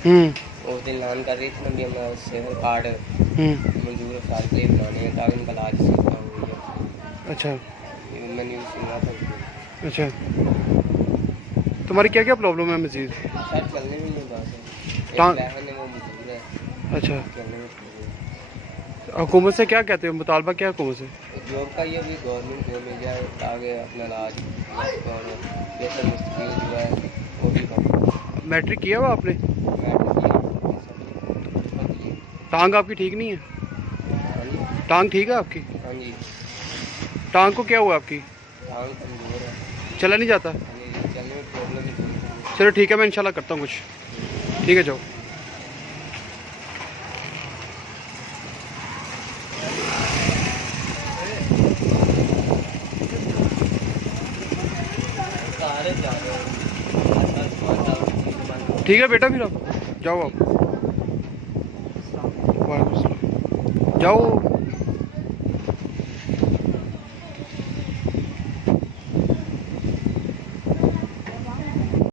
उस दिन ऐलान कर रही थी ना भी हमारा उससे कार्ड मंजूर अफसार के लिए बनाने हैं ताकि उनका इलाज सीधा हो गया। अच्छा ये मैंने न्यूज़ सुना था उस दिन। अच्छा, तुम्हारी क्या क्या प्रॉब्लम है मजीद? सर चलने में नहीं बात है, टांग। एक बहन है वो मजबूर है, अच्छा, चलने में प्रॉब्लम। हुकूमत से क्या कहते हो, मुतालबा क्या हुकूमत से? जॉब का ये भी गवर्नमेंट जॉब मिल जाए ताकि अपना इलाज और बेहतर मुस्तकिल जो है वो भी कर। मैट्रिक किया हुआ आपने? हाँ टांग आपकी ठीक नहीं है? जी, टांग ठीक है आपकी? हाँ जी, टांग को क्या हुआ आपकी? टांग कमजोर है। चला नहीं जाता? हाँ जी, चलने में प्रॉब्लम है। चलो ठीक है, मैं इंशाल्लाह करता हूँ कुछ। ठीक है, जाओ। सारे जा रहे हैं। ठीक है बेटा, फिर आप जाओ, आप वालेकुम अस्सलाम। जाओ।